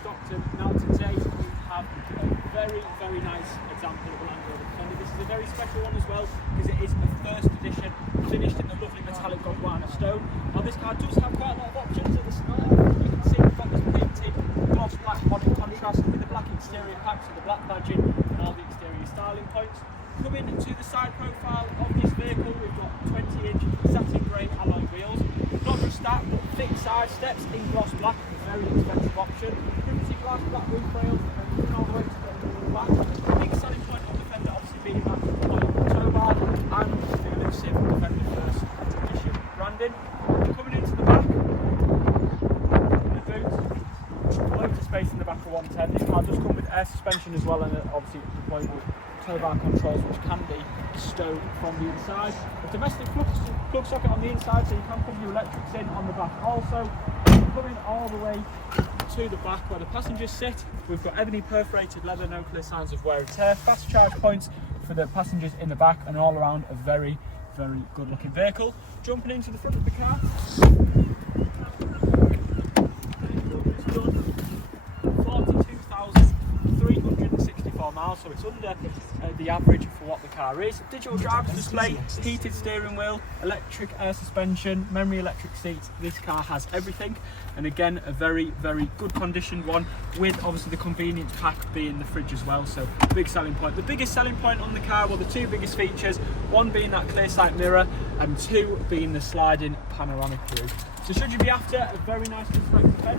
Stockton. Now today we have a very nice example of a Land Rover Defender. This is a very special one as well because it is a first edition, finished in the lovely metallic Gondwana Stone. Now this car does have quite a lot of options at the start. You can see we've got this painted gloss black body contrast with the black exterior packs with the black badging and all the exterior styling points. Coming to the side profile of this vehicle, we've got 20-inch satin grey alloy wheels. Not just that, but thick side steps in gloss black, a very expensive option. Privacy glass black roof rails, and coming all the way to the back. The big selling point of Defender obviously being that Towbar and the elusive Defender First Edition branding. Coming into the back, the boot, loads of space in the back of 110. This car does come with air suspension as well, and obviously deployable Towbar controls which can be stowed from the inside. A domestic plug socket on the inside, so you can put your electrics in on the back also. Coming all the way to the back where the passengers sit, we've got ebony perforated leather, no clear signs of wear and tear, fast charge points for the passengers in the back, and all around a very good looking vehicle. Jumping into the front of the car, 42,364 miles, so it's under the average for what the car is. Digital driver's display, heated steering wheel, electric air suspension, memory electric seats. This car has everything, and again a very good condition one, with obviously the convenience pack being the fridge as well, so big selling point. The biggest selling point on the car, well, the two biggest features, one being that clear sight mirror and two being the sliding panoramic roof. So should you be after a very nice constructed bed,